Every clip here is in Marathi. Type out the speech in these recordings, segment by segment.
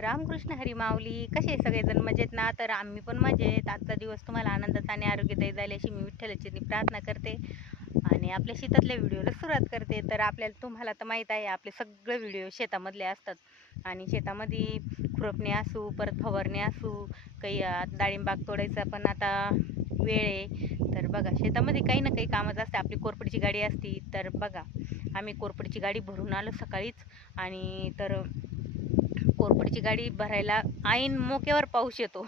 रामकृष्ण हरी माऊली. कसे सगळेजण मजेत ना? तर आम्ही पण मजेत. आजचा दिवस तुम्हाला आनंदाचा आणि आरोग्यदायी जाईल अशी मी विठ्ठलाची प्रार्थना करते आणि आपल्या शेतातल्या व्हिडिओला सुरुवात करते. तर तुम्हाला तर माहीत आहे, आपले सगळे व्हिडिओ शेतामधले असतात आणि शेतामध्ये खुरपणे असू, परत फवारणे असू, काही डाळिंबाग तोडायचा पण आता वेळ आहे. तर बघा, शेतामध्ये काही ना काही कामच असते. आपली कोरपडीची गाडी असती. तर बघा, आम्ही कोरपडीची गाडी भरून आलो सकाळीच आणि तर कोरपडीची गाडी भरायला ऐन मोक्यावर पाऊस येतो.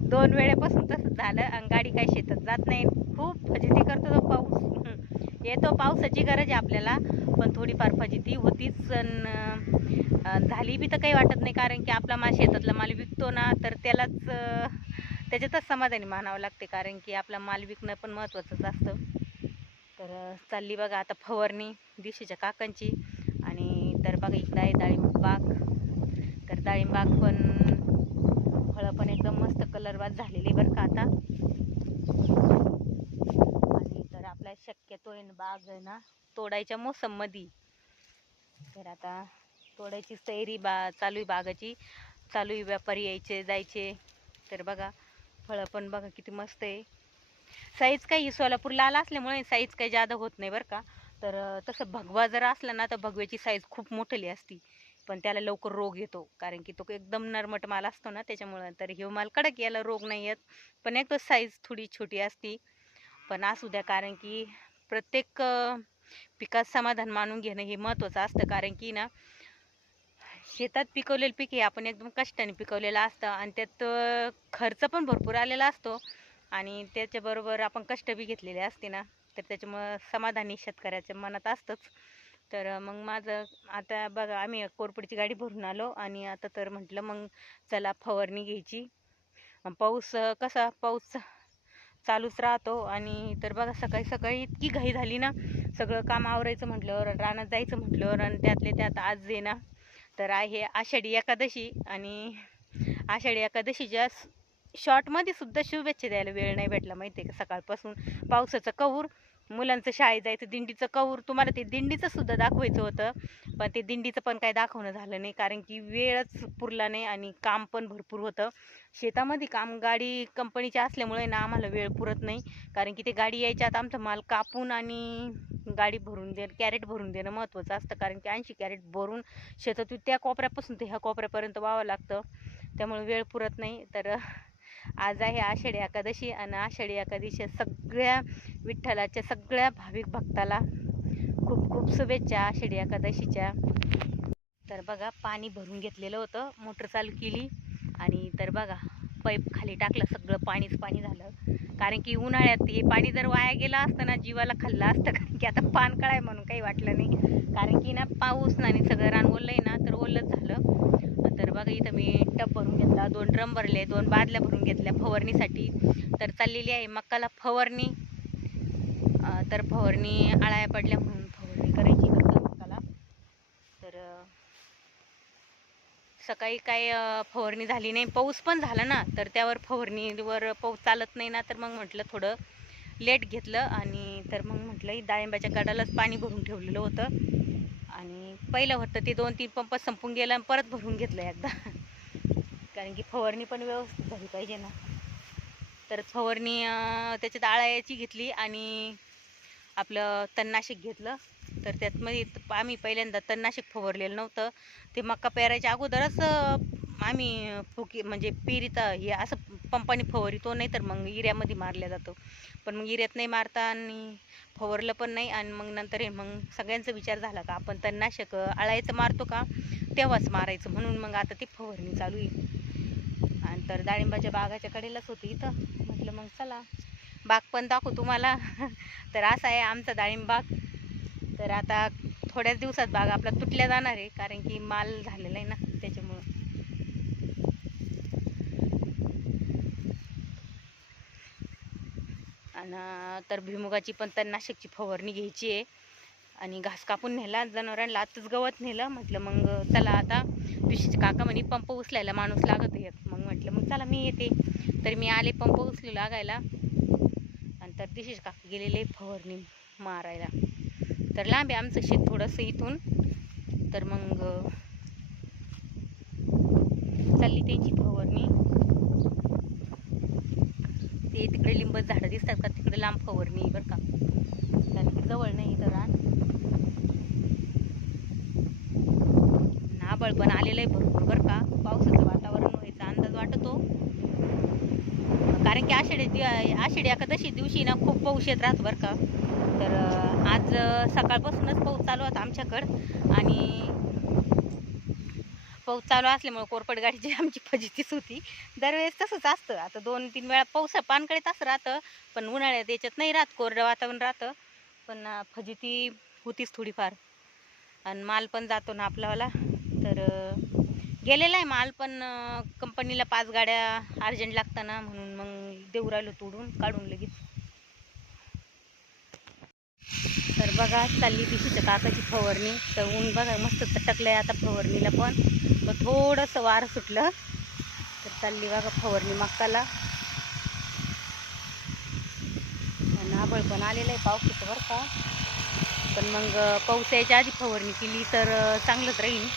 2 वेळेपासून तसंच झालं आणि गाडी काही शेतात जात नाही. खूप फजिती करतो तो पाऊस. येतो, पावसाची गरज आहे आपल्याला, पण थोडीफार फजिती होतीच. झाली बी तर काही वाटत नाही, कारण की आपला माल, शेतातला माल विकतो ना, तर त्याच्यातच समाधानी मानावं लागते, कारण की आपला माल विकणं पण महत्त्वाचंच असतं. तर चालली बघा आता फवारणी दिवशीच्या काकांची. आणि तर बघा, इकडं आहे डाळिंब बाग. तर डाळिंबाग पण फळं पण एकदम मस्त कलरवाज झालेली बरं का आता. आणि तर आपला शक्यतो आहे बाग आहे ना, तोडायच्या मोसममध्ये. तर आता तोडायचीच तयारी चालू आहे, बागाची चालू आहे. व्यापारी यायचे जायचे. तर बघा, फळं पण बघा किती मस्त आहे. साईज काही सोलापूर लाल असल्यामुळे साईज काही जादा होत नाही बरं का. तर तसं भगवा जर असला ना, तर भगव्याची साईज खूप मोठली असती, पण त्याला लवकर रोग येतो, कारण की तो एकदम नरमट माल असतो ना, त्याच्यामुळं. तर हे माल कडक, याला रोग नाही येत, पण एक तो साईज थोडी छोटी असती. पण असू द्या, कारण की प्रत्येक पिकात समाधान मानून घेणं हे महत्त्वाचं असतं, कारण की ना, शेतात पिकवलेलं पीक हे आपण एकदम कष्टाने पिकवलेलं असतं आणि त्यात खर्च पण भरपूर आलेला असतो आणि त्याच्याबरोबर आपण कष्ट बी घेतलेले असते ना, तर त्याच्यामुळं समाधानी शेतकऱ्याच्या मनात असतंच. तर मग माझं आता बघा, आम्ही कोरपडीची गाडी भरून आलो आणि आता तर म्हटलं मग चला फवारणी घ्यायची. पाऊस चालूच राहतो. आणि तर बघा, सकाळी सकाळी इतकी घाई झाली ना, सगळं काम आवरायचं म्हटल्यावर, रानात जायचं म्हटल्यावर, आणि त्यातले त्यात आज आहे ना, तर आहे आषाढी एकादशी. आणि आषाढी एकादशीच्या शॉर्टमध्ये सुद्धा शुभेच्छा द्यायला वेळ नाही भेटला, माहिती आहे का. सकाळपासून पावसाचं कहूर, मुलांचं शाळेत जायचं, दिंडीचं कहूर. तुम्हाला ते दिंडीचं सुद्धा दाखवायचं होतं, पण ते दिंडीचं पण काही दाखवणं झालं नाही, कारण की वेळच पुरला नाही आणि काम पण भरपूर होतं शेतामध्ये. काम गाडी कंपनीची असल्यामुळे ना, आम्हाला वेळ पुरत नाही, कारण की ते गाडी यायच्या आत आमचा माल कापून आणि गाडी भरून कॅरेट भरून देणं महत्त्वाचं असतं, कारण की 80 कॅरेट भरून शेतातून त्या कोपऱ्यापासून ते ह्या कोपऱ्यापर्यंत व्हावं लागतं, त्यामुळे वेळ पुरत नाही. तर आज आहे आषाढी एकादशी, आणि आषाढी एकादशी सगळ्या विठ्ठलाच्या सगळ्या भाविक भक्ताला खूप खूप शुभेच्छा आषाढी एकादशीच्या. तर बघा, पाणी भरून घेतलेलं होतं, मोटर चालू केली आणि तर बघा, पाईप खाली टाकलं, सगळं पाणीच पाणी झालं, कारण की उन्हाळ्यात हे पाणी जर वाया गेलं असतं ना, जीवाला खाल्लं असतं, कारण की आता पान कळाय म्हणून काही वाटलं नाही, कारण की ना, पाऊस नाही, सगळं रान ओललं आहे ना, तर ओलच झालं. तर बघा, इथं मी टब भरून घेतला, 2 ड्रम भरले, 2 बादल्या भरून घेतल्या फवारणीसाठी. तर चाललेली आहे मक्काला फवारणी. तर फवारणी आळ्या पडल्या म्हणून फवारणी करायची मक्काला. तर सकाळी काय फवारणी झाली नाही, पाऊस पण झाला ना, तर त्यावर फवारणीवर पाऊस चालत नाही ना, तर मग म्हटलं थोडं लेट घेतलं. आणि तर मग म्हटलं डाळिंबाच्या गाडालाच पाणी भरून ठेवलेलं होतं, आणि पहिलं होतं ते 2-3 पंप संपून गेलं आणि परत भरून घेतलं एकदा, कारण की फवारणी पण व्यवस्थित झाली पाहिजे ना. तर फवारणी त्याच्यात आळ्याची घेतली आणि आपलं तणनाशक घेतलं. तर त्यातमध्ये आम्ही पहिल्यांदा तणनाशक फवारलेलं नव्हतं, ते मका पेरायच्या अगोदरच आम्ही म्हणजे पेरीत हे असं पंपाने फवारितो, नाही तर मग युरियामध्ये मारल्या जातो, पण मग युरियात नाही मारता आणि फवारलं पण नाही. आणि मग नंतर मग सगळ्यांचा विचार झाला का आपण तणनाशक आळायचं मारतो का, तेव्हाच मारायचं, म्हणून मग आता ती फवारणी चालू आहे. आणि तर डाळिंबाच्या बागाच्या कडेलाच होती इथं, म्हटलं मग चला बाग पण दाखवू तुम्हाला. तर असा आहे आमचा डाळिंब बाग. तर आता थोड्याच दिवसात बाग आपला तुटल्या जाणार आहे, कारण की माल झालेला आहे ना, त्याच्यामुळं. आणि तर भुईमुगाची पण तणनाशकची फवारणी घ्यायची आहे. आणि घास कापून नेला जनावरांना, आताच गवत नेलं, म्हटलं मग चला आता पिशीचे काका म्हणे पंप उचलायला माणूस लागत आहे, मग म्हटलं मग चला मी येते. तर मी आले पंप उचलू लागायला, आणि तर दिशेश काका गेलेले फवारणी मारायला. तर लांब आहे आमचं शेत थोडंसं इथून. तर मग त्यांची फवारणी. ते तिकडे लिंब झाडं दिसतात का, तिकडे लांब फवारणी बरं का, कारण की जवळ नाही इथं रान. नाबळ पण आलेलं आहे भरपूर बरं का, पावसाचं वातावरण व्हायचा अंदाज वाटतो. कारण की आषाढी एकादशी दिवशी ना खूप पाऊस येत राहतो बरं का. तर आज सकाळपासूनच पाऊस चालू होता आमच्याकडं, आणि पाऊस चालू असल्यामुळे कोरपड गाडीची आमची फजितीच होती. दरवेळेस तसंच असतं. आता 2-3 वेळा पाऊस पानकडे तसं राहतं, पण उन्हाळ्यात याच्यात नाही राहत, कोरडं वातावरण राहतं. पण फजिती होतीच थोडीफार. आणि माल पण जातो ना आपलावाला. तर गेलेला आहे माल, पण कंपनीला 5 गाड्या अर्जंट लागताना म्हणून मग देऊ राहिलो तोडून काढून लगेच. तर बघा चालली पिशीच्या काकाची फवारणी. तर ऊन बघा मस्त चटकलं आहे आता फवारणीला पण. तर थोडंसं वारं सुटलं तर चालली बघा फवारणी मक्काला. नाबळ पण आलेलं आहे पावसाचं बरं का, पण मग पाऊस यायच्या आधी फवारणी केली तर चांगलंच राहील.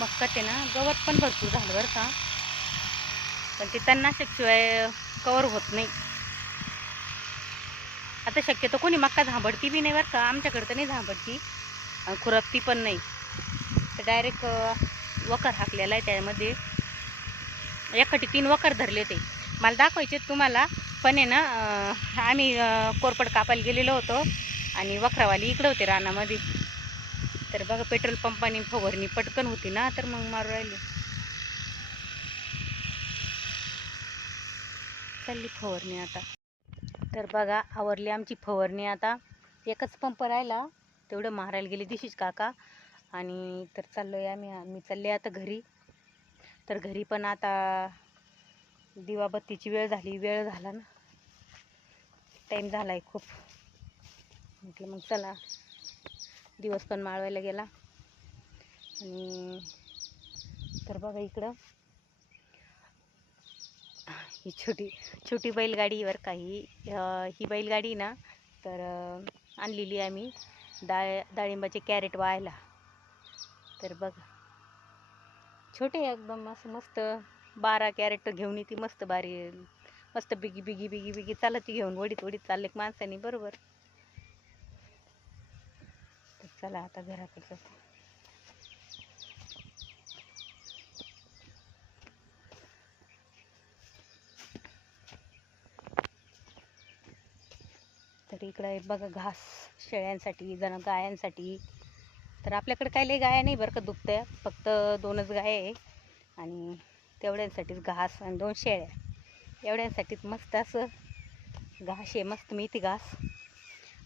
मक्का ते ना गवत पण भरपूर झालं बरं का, पण ते तणनाशकशिवाय कवर होत नाही. आता शक्यतो कोणी मक्का झांबडती बी नाही बरं का, आमच्याकडं तर नाही झांबडती, खुरपती पण नाही. तर डायरेक्ट वखर हाकलेला आहे त्यामध्ये. एखादी 3 वखर धरले ते मला दाखवायचे तुम्हाला, पण आहे ना आम्ही कोरपड कापायला गेलेलो होतो आणि वखरावाली इकडं होते रानामध्ये. तर बघा पेट्रोल पंपाने फवारणी पटकन होती ना, तर मग मारू राहिले. चालली फवारणी आता. तर बघा आवरली आमची फवारणी. आता एकच पंप राहिला, तेवढं मारायला गेले दिशीच काका. आणि तर चाललोय मी चालले आता घरी. तर घरी पण आता दिवाबत्तीची वेळ झाला ना, टाईम झाला आहे खूप. म्हटलं मग चला, दिवस पण माळवायला गेला. आणि तर बघा इकडं ही छोटी बैलगाडी बरं का, ही बैलगाडी ना, तर आणलेली आम्ही डाळिंबाचे कॅरेट वाहायला. तर बघा छोटे एकदम असं मस्त 12 कॅरेट घेऊन येते मस्त बारी, मस्त बिगी बिगी बिगी बिगी चालत ती घेऊन वडीत चालले माणसानी बरोबर. तर चला आता घराकडे जातो. तर इकडे बघा घास शेळ्यांसाठी, गायांसाठी. तर आपल्याकडे काही लई गाया नाही बरं का, दुभत्या फक्त 2च गाय आहे, आणि तेवढ्यांसाठीच घास आणि 2 शेळ्या. एवढ्यांसाठीच मस्त असं घास आहे, मस्त मिळते घास.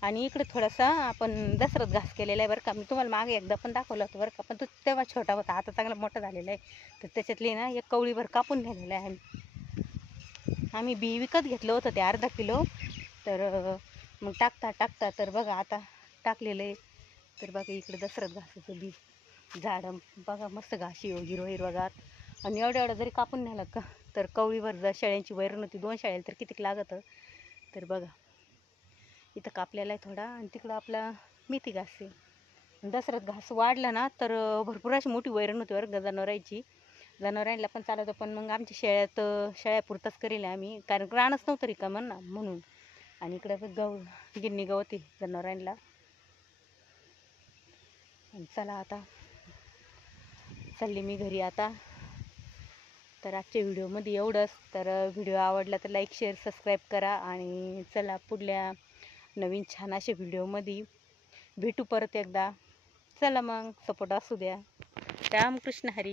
आणि इकडे थोडासा आपण दसरथ घास केलेला आहे बरं का, मी तुम्हाला मागे एकदा पण दाखवलं होतं बरं का, पण तो तेव्हा छोटा होता, आता चांगला मोठा झालेला आहे. तर त्याच्यातली ना एक कवळीभर कापून नेलेला आहे आम्ही बी विकत घेतलं होतं ते 1/2 किलो. तर मग टाकता तर बघा आता टाकलेलं आहे. तर बघा इकडे दसरथ घासाचं बी झाडं बघा, मस्त घाशी हिरवगार. आणि एवढ्या जरी कापून नेलं का, तर कवळीभर जर शेळ्यांची वैरण होती, 2 शेळ्याला तर कितीक लागतं. तर बघा इथं कापलेला आहे थोडा, आणि तिकडं आपला मेथी घास आहे. दसरथ घास वाढला ना तर भरपूर अशी मोठी वैरण होती बरं जनावरांना पण चालवतं. पण मग आमच्या शेळ्यापुरताच करेल आम्ही, कारण रानच नव्हतं रिकामं ना म्हणून. आणि इकडं गिन्नी गवती जनावरांना. चला आता चालली मी घरी आता. तर आजच्या व्हिडिओमध्ये एवढंच. तर व्हिडिओ आवडला तर लाईक शेअर सबस्क्राईब करा, आणि चला पुढल्या नवीन छान अशा व्हिडिओमध्ये भेटू परत एकदा. चला मग सपोर्ट असू द्या. रामकृष्ण हरी.